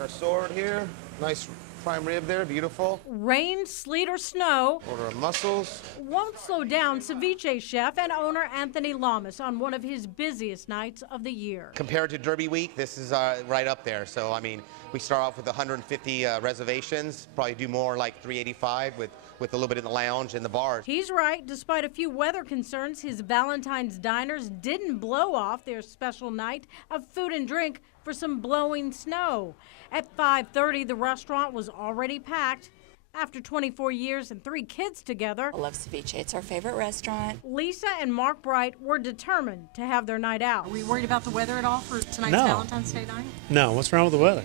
Got our sword here. Nice prime rib there, beautiful. Rain, sleet, or snow Order of mussels. won't slow down ceviche chef and owner Anthony Lamas on one of his busiest nights of the year. Compared to Derby Week, this is right up there. So, I mean, we start off with 150 reservations, probably do more like 385 with a little bit in the lounge and the bars. He's right. Despite a few weather concerns, his Valentine's diners didn't blow off their special night of food and drink for some blowing snow. At 5:30, the restaurant was already packed. After 24 years and 3 kids together, I love ceviche. It's our favorite restaurant. Lisa and Mark Bright were determined to have their night out. Are we worried about the weather at all for tonight's No. Valentine's Day night? No, what's wrong with the weather?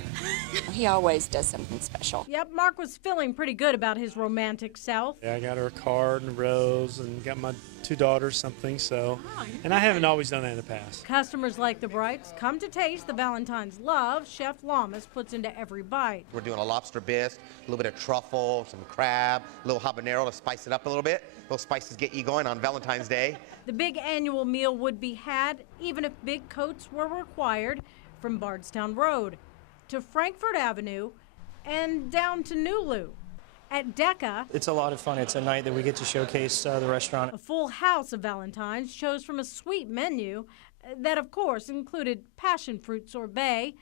He always does something special. Yep, Mark was feeling pretty good about his romantic self. Yeah, I got her a card and a rose and got my 2 daughters something, so. And I haven't always done that in the past. Customers like the Brights come to taste the Valentine's love Chef Lamas puts into every bite. We're doing a lobster bisque, a little bit of truffle, some crab, a little habanero to spice it up a little bit. Those spices get you going on Valentine's Day. The big annual meal would be had even if big coats were required from Bardstown Road to Frankfurt Avenue and down to Nulu. At Decca, It's a lot of fun. It's a night that we get to showcase the restaurant. a full house of Valentines chose from a sweet menu that, of course, included passion fruit sorbet.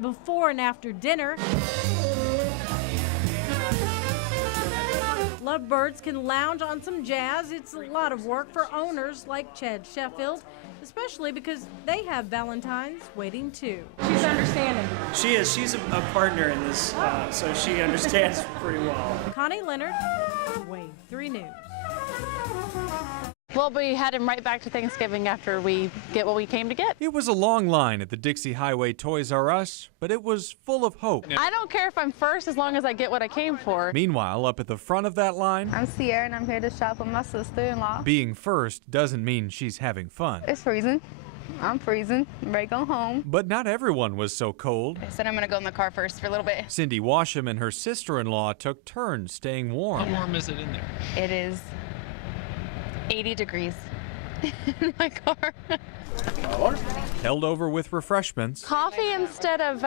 Before and after dinner, lovebirds can lounge on some jazz. It's a lot of work for owners like Chad Sheffield, especially because they have Valentines waiting too. She's understanding. She is. She's a partner in this, so she understands pretty well. Connie Leonard, Wave 3 News. We'll be heading right back to Thanksgiving after we get what we came to get. It was a long line at the Dixie Highway Toys R Us, but it was full of hope. I don't care if I'm first as long as I get what I came for. Meanwhile, up at the front of that line, I'm Sierra and I'm here to shop with my sister-in-law. being first doesn't mean she's having fun. It's freezing. I'm freezing. I'm ready to go home. But not everyone was so cold. I said I'm gonna go in the car first for a little bit. Cindy Washam and her sister-in-law took turns staying warm. How warm is it in there? It is 80 degrees in my car. Held over with refreshments. Coffee instead of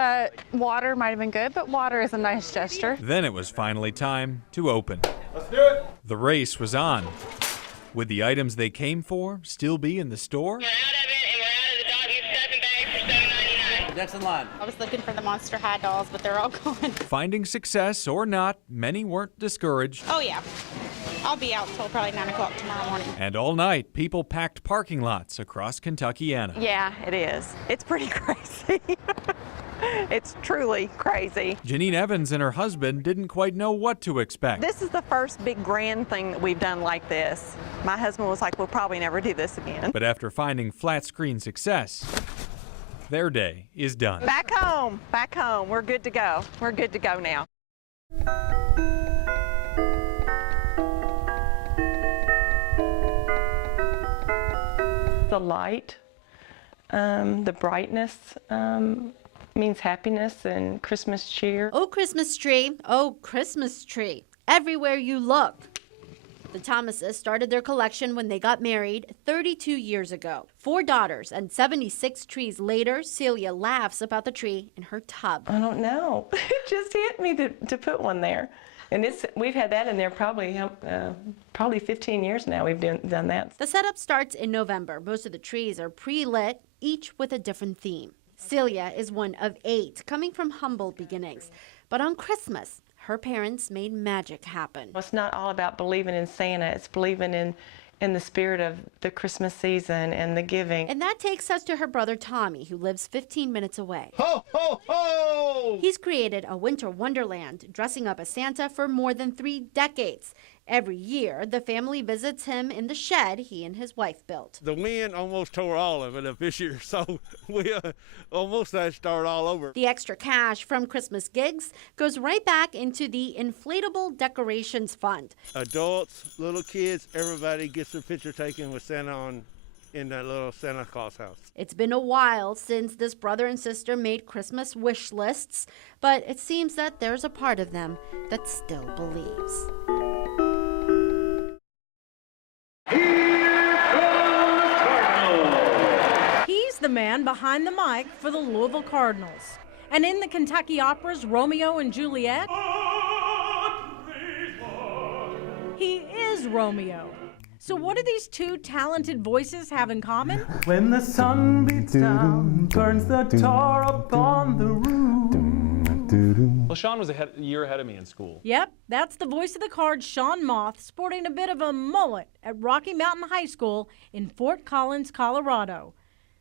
water might have been good, but water is a nice gesture. Then it was finally time to open. Let's do it! The race was on. Would the items they came for still be in the store? Next in line. I was looking for the Monster High dolls, but they're all gone. Finding success or not, many weren't discouraged. Oh yeah, I'll be out till probably 9 o'clock tomorrow morning. And all night, people packed parking lots across Kentuckiana. Yeah, it is. It's pretty crazy. It's truly crazy. Janine Evans and her husband didn't quite know what to expect. This is the first big grand thing that we've done like this. My husband was like, we'll probably never do this again. But after finding flat screen success, their day is done. Back home, we're good to go. We're good to go now. The light, the brightness means happiness and Christmas cheer. Oh, Christmas tree. Oh, Christmas tree. Everywhere you look. The Thomases started their collection when they got married 32 years ago. 4 daughters and 76 trees later, Celia laughs about the tree in her tub. I don't know. It just hit me to put one there. And we've had that in there probably 15 years now we've done that. The setup starts in November. Most of the trees are pre-lit, each with a different theme. Celia is one of 8, coming from humble beginnings. But on Christmas, her parents made magic happen. It's not all about believing in Santa. It's believing in the spirit of the Christmas season and the giving. And that takes us to her brother Tommy, who lives 15 minutes away. Ho, ho, ho! He's created a winter wonderland, dressing up as Santa for more than 3 decades. Every year, the family visits him in the shed he and his wife built. The wind almost tore all of it up this year, so we almost had to start all over. The extra cash from Christmas gigs goes right back into the Inflatable Decorations Fund. Adults, little kids, everybody gets their picture taken with Santa in that little Santa Claus house. It's been a while since this brother and sister made Christmas wish lists, but it seems that there's a part of them that still believes. He's the man behind the mic for the Louisville Cardinals. And in the Kentucky Opera's Romeo and Juliet, he is Romeo. So what do these two talented voices have in common? When the sun beats down, burns the tar upon the roof. Well, Sean was a year ahead of me in school. Yep, that's the voice of the Cards, Sean Moth, sporting a bit of a mullet at Rocky Mountain High School in Fort Collins, Colorado.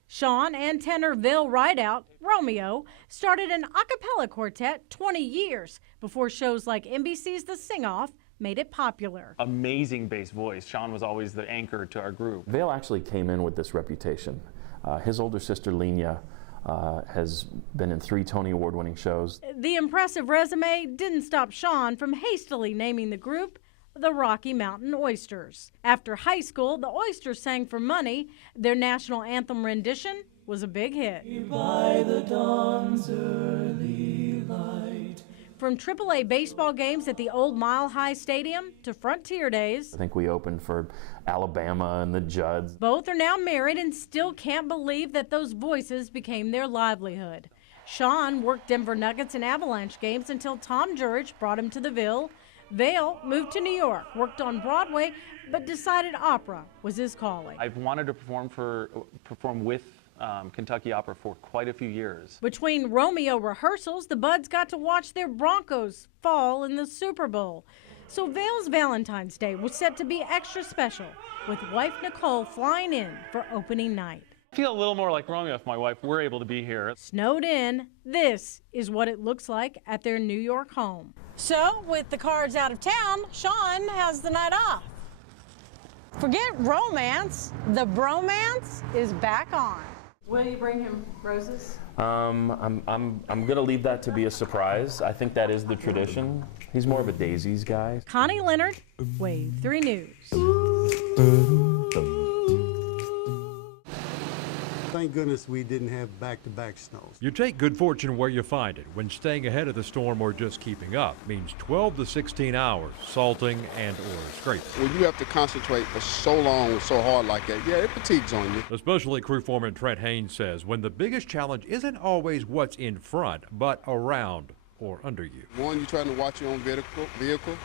Sean and tenor Vail Rideout, Romeo, started an a cappella quartet 20 years before shows like NBC's The Sing-Off made it popular. Amazing bass voice. Sean was always the anchor to our group. Vail actually came in with this reputation. His older sister, Lena, has been in 3 Tony Award-winning shows. The impressive resume didn't stop Sean from hastily naming the group the Rocky Mountain Oysters. After high school, the Oysters sang for money. Their national anthem rendition was a big hit. By the dawn's early light. From AAA baseball games at the old Mile High Stadium to Frontier Days. I think we opened for Alabama and the Judds. Both are now married and still can't believe that those voices became their livelihood. Sean worked Denver Nuggets and Avalanche games until Tom Jurich brought him to the Ville. Vail moved to New York, worked on Broadway, but decided opera was his calling. I've wanted to perform with Kentucky Opera for quite a few years. Between Romeo rehearsals, the Buds got to watch their Broncos fall in the Super Bowl. So Vail's Valentine's Day was set to be extra special, with wife Nicole flying in for opening night. I feel a little more like Romeo if my wife were able to be here. Snowed in, this is what it looks like at their New York home. So, with the Cards out of town, Sean has the night off. Forget romance, the bromance is back on. Will you bring him roses? I'm gonna leave that to be a surprise. I think that is the tradition. He's more of a daisies guy. Connie Leonard, Wave 3 News. Thank goodness we didn't have back-to-back snows. You take good fortune where you find it when staying ahead of the storm or just keeping up means 12 to 16 hours salting and or scraping. When you have to concentrate for so long, so hard like that, yeah, it fatigues on you. Especially crew foreman Trent Haynes says when the biggest challenge isn't always what's in front, but around or under you. One, you're trying to watch your own vehicle.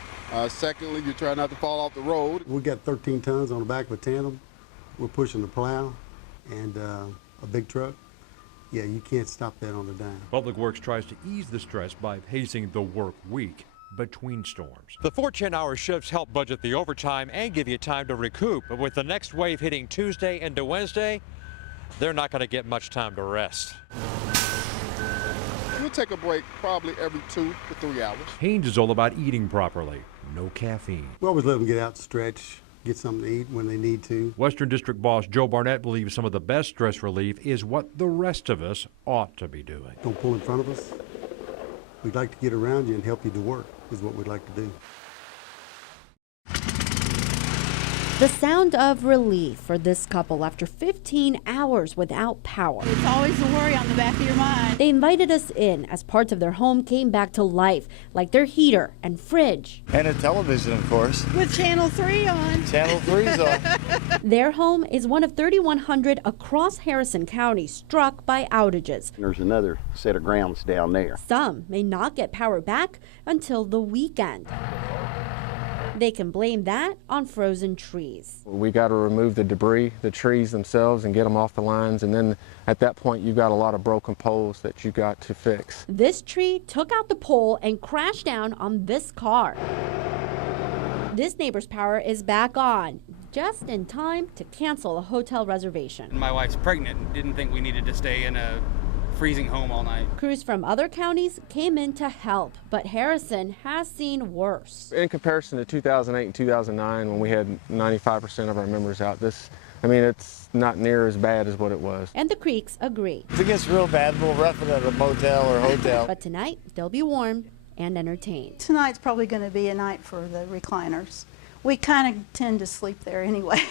Secondly, you try not to fall off the road. We got 13 tons on the back of a tandem. We're pushing the plow and a big truck. Yeah, you can't stop that on the dime. Public Works tries to ease the stress by pacing the work week between storms. The 4 10-hour shifts help budget the overtime and give you time to recoup. But with the next wave hitting Tuesday into Wednesday, they're not going to get much time to rest. We'll take a break probably every 2 to 3 hours. Haynes is all about eating properly, no caffeine. We always let them get out and stretch, get something to eat when they need to. Western District boss Joe Barnett believes some of the best stress relief is what the rest of us ought to be doing. Don't pull in front of us. We'd like to get around you and help you to work is what we'd like to do. The sound of relief for this couple after 15 hours without power. It's always a worry on the back of your mind. They invited us in as parts of their home came back to life, like their heater and fridge. And a television, of course. With Channel 3 on. Channel 3's on. Their home is one of 3,100 across Harrison County struck by outages. There's another set of grounds down there. Some may not get power back until the weekend. They can blame that on frozen trees. We got to remove the debris, the trees themselves, and get them off the lines. And then at that point, you've got a lot of broken poles that you got to fix. This tree took out the pole and crashed down on this car. This neighbor's power is back on, just in time to cancel a hotel reservation. My wife's pregnant and didn't think we needed to stay in a freezing home all night. Crews from other counties came in to help, but Harrison has seen worse. In comparison to 2008 and 2009, when we had 95% of our members out, it's not near as bad as what it was. And the Creeks agree. If it gets real bad, we'll rough it at a motel or hotel. But tonight, they'll be warm and entertained. Tonight's probably going to be a night for the recliners. We kind of tend to sleep there anyway.